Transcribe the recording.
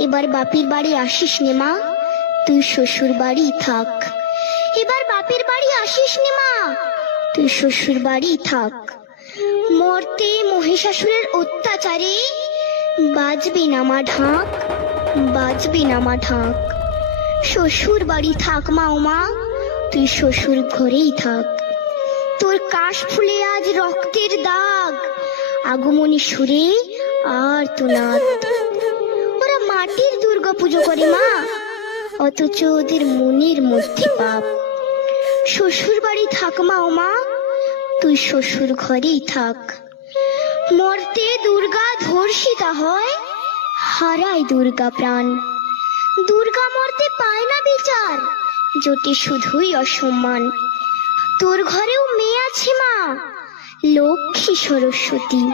এবার বাপির বাড়ি আসিস নে, মা। তুই শ্বশুর বাড়ি থাক। এবার বাপের বাড়ি আসিস নে, মা। তুই শ্বশুর বাড়ি থাক। মর্তে মহিষাসুরের অত্যাচারে বাজবি না মা ঢাক, বাজবি না মা ঢাক। শ্বশুর বাড়ি থাক মা ওমা তুই শ্বশুর ঘরেই থাক। তোর কাশ ফুলে আজ রক্তের দাগ, আগমনী সুরে আর তো নাদ ওরা মাটির দুর্গা পুজো করে মা। অথচ ওদের মনের মধ্যে পাপ। শ্বশুর বাড়ি থাক মা ওমা তুই শ্বশুর ঘরেই থাক। মর্তে দুর্গা ধর্ষিতা হয়, হারায় দুর্গা প্রাণ। দুর্গা মর্তে পায় না বিচার, জোটে শুধুই অসম্মান। তোর ঘরেও মেয়ে আছে মা, লক্ষ্মী সরস্বতী।